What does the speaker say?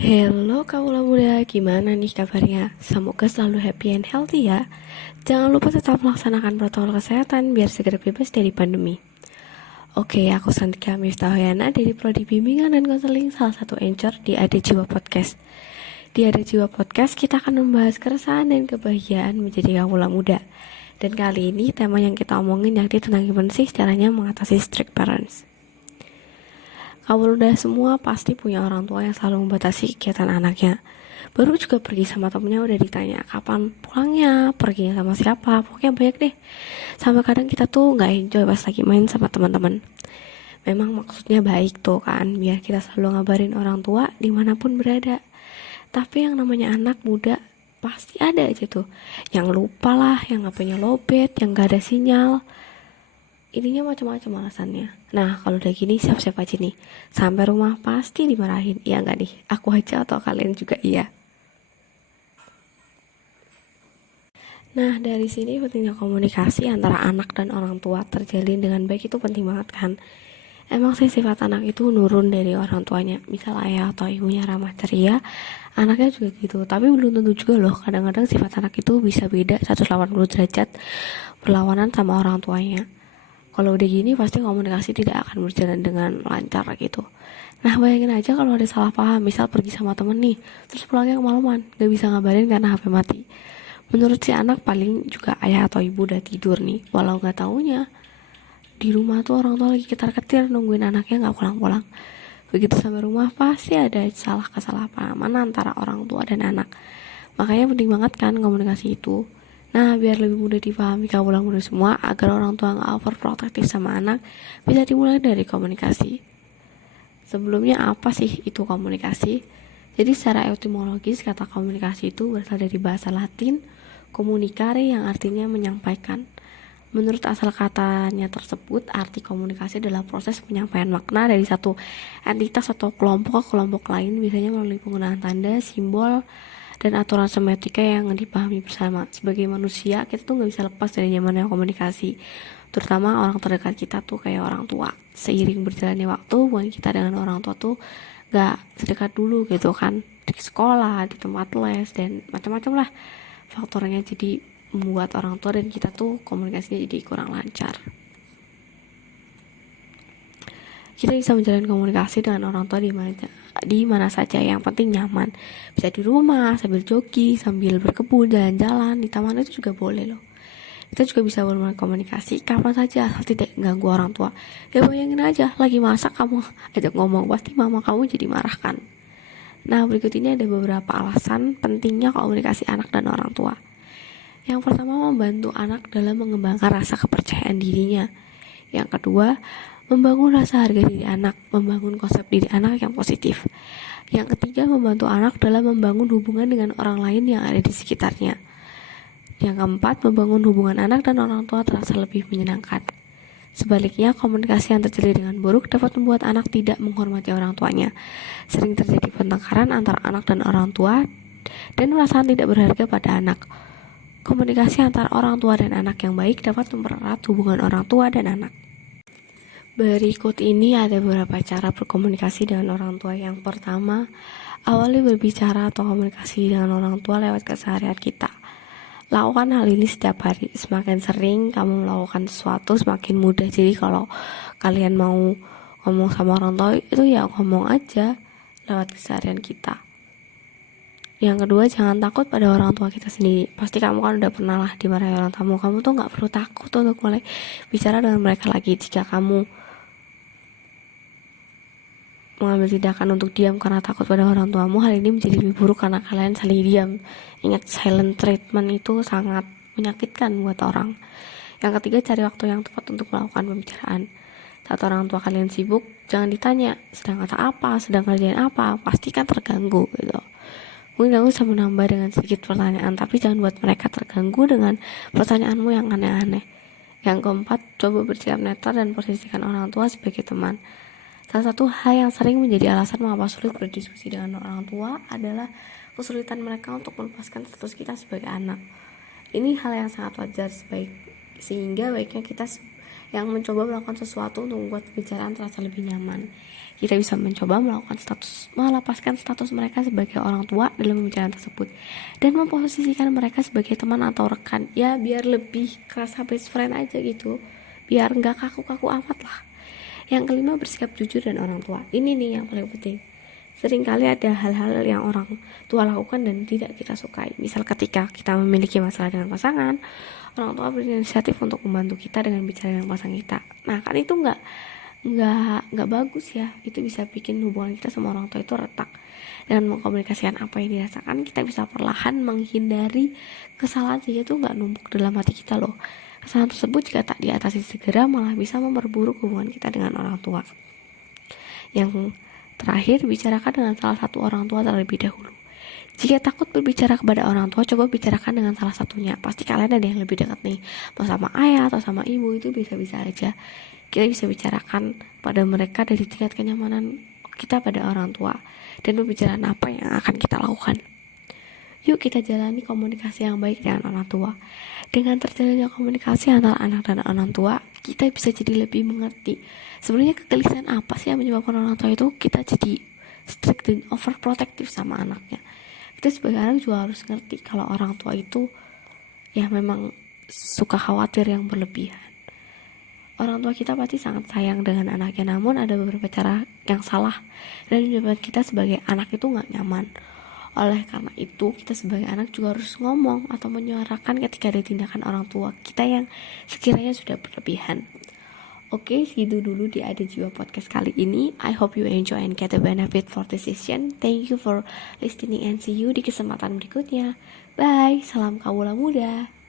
Halo kaula muda, gimana nih kabarnya? Semoga selalu happy and healthy ya. Jangan lupa tetap melaksanakan protokol kesehatan biar segera bebas dari pandemi. Oke, aku Santika Miftahyana dari Prodi Bimbingan dan Konseling, salah satu anchor di Ada Jiwa Podcast. Di Ada Jiwa Podcast kita akan membahas keresahan dan kebahagiaan menjadi kaula muda. Dan kali ini tema yang kita omongin yakni tentang gimana sih caranya mengatasi strict parents. Kamu udah semua pasti punya orang tua yang selalu membatasi kegiatan anaknya. Baru juga pergi sama temennya udah ditanya kapan pulangnya, perginya sama siapa, pokoknya banyak deh. Sampai kadang kita tuh gak enjoy pas lagi main sama teman-teman. Memang maksudnya baik tuh kan, biar kita selalu ngabarin orang tua dimanapun berada. Tapi yang namanya anak muda pasti ada aja tuh yang lupa lah, yang HP-nya lobet, yang gak ada sinyal. Intinya macam-macam alasannya. Nah, kalau udah gini siap-siap aja nih. Sampai rumah pasti dimarahin. Iya nggak nih? Aku aja atau kalian juga iya? Nah, dari sini pentingnya komunikasi antara anak dan orang tua terjalin dengan baik itu penting banget kan. Emang sih sifat anak itu nurun dari orang tuanya. Misal ayah atau ibunya ramah ceria, anaknya juga gitu. Tapi belum tentu juga loh. Kadang-kadang sifat anak itu bisa beda 180 derajat berlawanan sama orang tuanya. Kalau udah gini pasti komunikasi tidak akan berjalan dengan lancar gitu. Nah, bayangin aja kalau ada salah paham, misal pergi sama temen nih, terus pulangnya kemalaman, gak bisa ngabarin karena HP mati. Menurut si anak paling juga ayah atau ibu udah tidur nih, walau gak taunya di rumah tuh orang tua lagi ketar-ketir nungguin anaknya gak pulang-pulang. Begitu sampai rumah pasti ada salah kesalahpahaman antara orang tua dan anak. Makanya penting banget kan komunikasi itu. Nah, biar lebih mudah dipahami kaula muda semua, agar orang tua nggak overprotective sama anak, bisa dimulai dari komunikasi. Sebelumnya apa sih itu komunikasi? Jadi secara etimologis kata komunikasi itu berasal dari bahasa Latin communicare yang artinya menyampaikan. Menurut asal katanya tersebut, arti komunikasi adalah proses penyampaian makna dari satu entitas atau kelompok ke kelompok lain, biasanya melalui penggunaan tanda, simbol, dan aturan semiotika yang dipahami bersama. Sebagai manusia, kita tuh gak bisa lepas dari zamannya komunikasi, terutama orang terdekat kita tuh kayak orang tua. Seiring berjalannya waktu, hubungan kita dengan orang tua tuh gak sedekat dulu gitu kan, di sekolah, di tempat les, dan macam-macam lah faktornya. Jadi membuat orang tua dan kita tuh komunikasinya jadi kurang lancar. Kita bisa menjalin komunikasi dengan orang tua di mana saja, yang penting nyaman. Bisa di rumah, sambil jogging, sambil berkebun, jalan-jalan, di taman itu juga boleh loh. Kita juga bisa berkomunikasi kapan saja asal tidak ganggu orang tua. Ya bayangin aja, lagi masak kamu ajak ngomong, pasti mama kamu jadi marah kan. Nah, berikut ini ada beberapa alasan pentingnya komunikasi anak dan orang tua. Yang pertama, membantu anak dalam mengembangkan rasa kepercayaan dirinya. Yang kedua, membangun rasa harga diri anak, membangun konsep diri anak yang positif. Yang ketiga, membantu anak dalam membangun hubungan dengan orang lain yang ada di sekitarnya. Yang keempat, membangun hubungan anak dan orang tua terasa lebih menyenangkan. Sebaliknya, komunikasi yang terjalin dengan buruk dapat membuat anak tidak menghormati orang tuanya. Sering terjadi pertengkaran antara anak dan orang tua dan perasaan tidak berharga pada anak. Komunikasi antara orang tua dan anak yang baik dapat mempererat hubungan orang tua dan anak. Berikut ini ada beberapa cara berkomunikasi dengan orang tua. Yang pertama, awali berbicara atau komunikasi dengan orang tua lewat keseharian kita. Lakukan hal ini setiap hari. Semakin sering kamu melakukan sesuatu, semakin mudah. Jadi kalau kalian mau ngomong sama orang tua itu ya ngomong aja lewat keseharian kita. Yang kedua, jangan takut pada orang tua kita sendiri. Pasti kamu kan udah pernah lah dimarahi orang tamu. Kamu tuh gak perlu takut untuk mulai bicara dengan mereka lagi. Jika kamu mengambil tindakan untuk diam karena takut pada orang tuamu, hal ini menjadi lebih buruk karena kalian saling diam. Ingat, silent treatment itu sangat menyakitkan buat orang. Yang ketiga, cari waktu yang tepat untuk melakukan pembicaraan. Saat orang tua kalian sibuk, jangan ditanya sedang kata apa, sedang kerjain apa, pasti kan terganggu gitu. Mungkin kamu bisa menambah dengan sedikit pertanyaan, tapi jangan buat mereka terganggu dengan pertanyaanmu yang aneh-aneh. Yang keempat, coba bersikap netral dan posisikan orang tua sebagai teman. Salah satu hal yang sering menjadi alasan mengapa sulit berdiskusi dengan orang tua adalah kesulitan mereka untuk melepaskan status kita sebagai anak. Ini hal yang sangat wajar, sehingga baiknya kita yang mencoba melakukan sesuatu untuk membuat pembicaraan terasa lebih nyaman. Kita bisa mencoba melepaskan status mereka sebagai orang tua dalam pembicaraan tersebut dan memposisikan mereka sebagai teman atau rekan, ya biar lebih kerasa best friend aja gitu, biar nggak kaku-kaku amat lah. Yang kelima, bersikap jujur dan orang tua. Ini nih yang paling penting. Seringkali ada hal-hal yang orang tua lakukan dan tidak kita sukai. Misal ketika kita memiliki masalah dengan pasangan, orang tua berinisiatif untuk membantu kita dengan bicara dengan pasangan kita. Nah kan itu nggak bagus ya. Itu bisa bikin hubungan kita sama orang tua itu retak. Dengan mengkomunikasikan apa yang dirasakan, kita bisa perlahan menghindari kesalahan sehingga itu nggak numpuk dalam hati kita loh. Kesalahan tersebut jika tak diatasi segera malah bisa memperburuk hubungan kita dengan orang tua. Yang terakhir, bicarakan dengan salah satu orang tua terlebih dahulu. Jika takut berbicara kepada orang tua, coba bicarakan dengan salah satunya. Pasti kalian ada yang lebih dekat nih, mau sama ayah atau sama ibu, itu bisa-bisa aja. Kita bisa bicarakan pada mereka dari tingkat kenyamanan kita pada orang tua dan pembicaraan apa yang akan kita lakukan. Yuk kita jalani komunikasi yang baik dengan orang tua. Dengan terjalannya komunikasi antara anak dan orang tua, kita bisa jadi lebih mengerti sebenarnya kegelisahan apa sih yang menyebabkan orang tua itu kita jadi strict dan overprotective sama anaknya. Kita sebagai anak juga harus ngerti kalau orang tua itu ya memang suka khawatir yang berlebihan. Orang tua kita pasti sangat sayang dengan anaknya, namun ada beberapa cara yang salah dan menyebabkan kita sebagai anak itu gak nyaman. Oleh karena itu, kita sebagai anak juga harus ngomong atau menyuarakan ketika ada tindakan orang tua kita yang sekiranya sudah berlebihan. Oke, segitu dulu di Ada Jiwa Podcast kali ini. I hope you enjoy and get the benefit for this session. Thank you for listening and see you di kesempatan berikutnya. Bye, salam Kawula Muda.